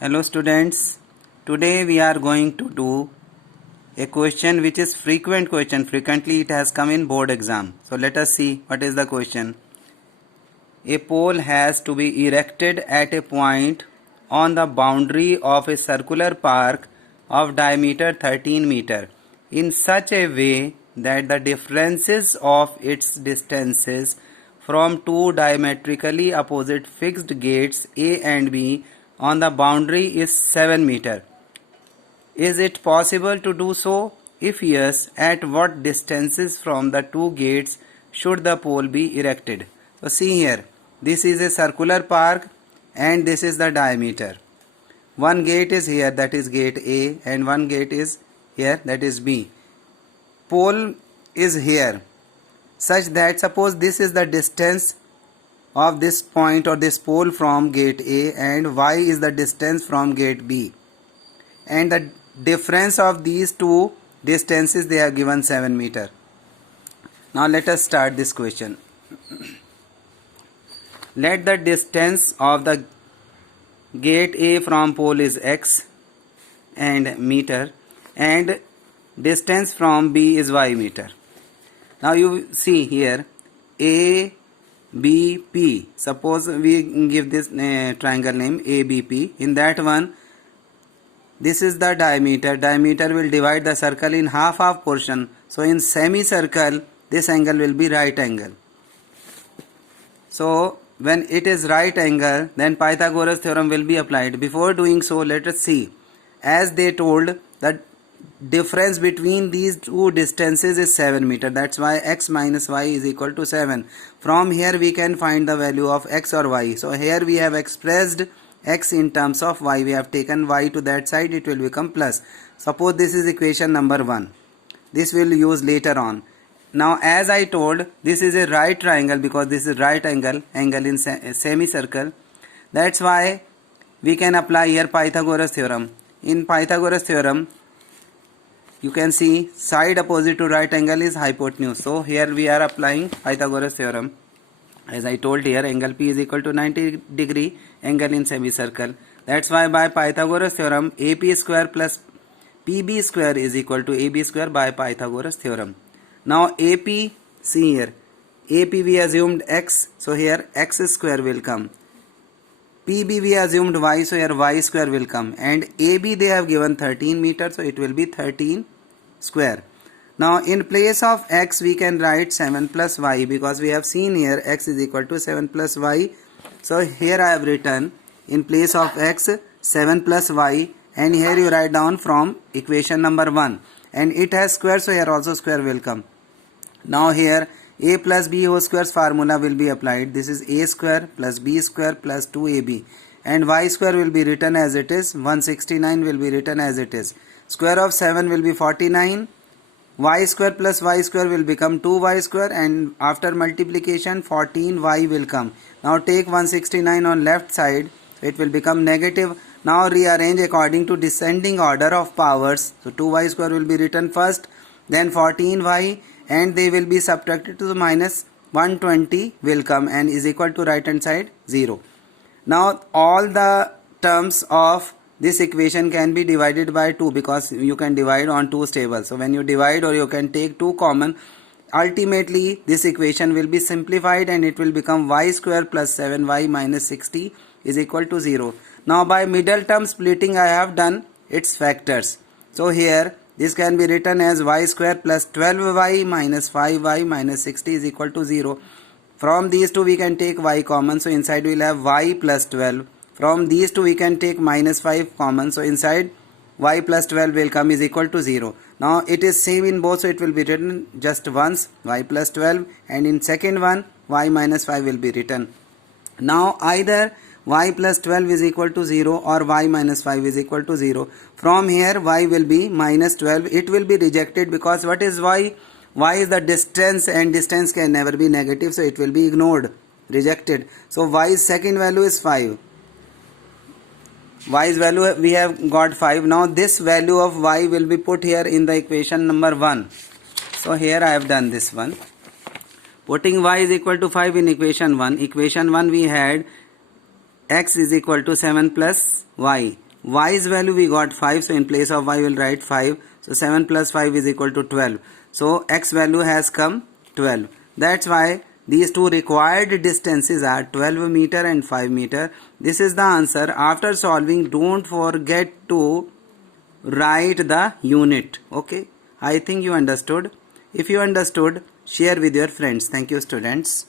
Hello students, today we are going to do a question which is frequent question. Frequently it has come in board exam. So let us see what is the question. A pole has to be erected at a point on the boundary of a circular park of diameter 13 meter in such a way that the differences of its distances from two diametrically opposite fixed gates A and B on the boundary is 7 meter. Is it possible to do so? If yes, at what distances from the two gates should the pole be erected? So see here, this is a circular park and this is the diameter. One gate is here, that is gate A, and one gate is here, that is B. Pole is here, such that suppose this is the distance of this point or this pole from gate A and Y is the distance from gate B, and the difference of these two distances they have given 7 meter. Now let us start this question. Let the distance of the gate A from pole is x and meter, and distance from B is y meter. Now you see here A B P. Suppose we give this triangle name ABP. In that one, this is the diameter. Diameter will divide the circle in half portion. So in semicircle, this angle will be right angle. So when it is right angle, then Pythagoras theorem will be applied. Before doing so, let us see. As they told, the difference between these two distances is 7 meter. That's why x minus y is equal to 7. From here we can find the value of x or y. So here we have expressed x in terms of y. We have taken y to that side, it will become plus. Suppose this is equation number 1. This will use later on. Now as I told, this is a right triangle because this is right angle in semicircle. That's why we can apply here Pythagoras theorem. In Pythagoras theorem, you can see side opposite to right angle is hypotenuse. So here we are applying Pythagoras theorem. As I told here, angle P is equal to 90 degree angle in semicircle. That's why by Pythagoras theorem, AP square plus PB square is equal to AB square by Pythagoras theorem. Now AP, see here, AP we assumed x, so here x square will come. PB we assumed y, so here y square will come. And AB they have given 13 meter, so it will be 13 square. Now in place of x we can write 7 plus y because we have seen here x is equal to 7 plus y. So here I have written in place of x 7 plus y, and here you write down from equation number 1. And it has square, so here also square will come. Now here a plus b whole square's formula will be applied. This is a square plus b square plus 2ab, and y square will be written as it is. 169 will be written as it is. Square of 7 will be 49. Y square plus y square will become 2y square, and after multiplication 14y will come. Now take 169 on left side, so it will become negative. Now rearrange according to descending order of powers. So 2y square will be written first, then 14y, and they will be subtracted to the minus 120 will come and is equal to right hand side 0. Now all the terms of this equation can be divided by 2 because you can divide on 2 tables. So when you divide, or you can take 2 common, ultimately this equation will be simplified and it will become y square plus 7y minus 60 is equal to 0. Now by middle term splitting I have done its factors. So here this can be written as y square plus 12y minus 5y minus 60 is equal to 0. From these two we can take y common, so inside we will have y plus 12. From these two we can take minus 5 common, so inside y plus 12 will come is equal to 0. Now it is same in both, so it will be written just once y plus 12, and in second one y minus 5 will be written. Now either y plus 12 is equal to 0 or y minus 5 is equal to 0. From here y will be minus 12. It will be rejected because what is y? Y is the distance, and distance can never be negative, so it will be ignored, rejected. So y's second value is 5. Y's value we have got 5. Now this value of y will be put here in the equation number 1. So here I have done this one. Putting y is equal to 5 in equation 1. Equation 1 we had x is equal to 7 plus y. y's value we got 5, so in place of y we'll write 5. So 7 plus 5 is equal to 12. So x value has come 12. That's why these two required distances are 12 meter and 5 meter. This is the answer. After solving, don't forget to write the unit. Okay, I think you understood. If you understood, share with your friends. Thank you, students.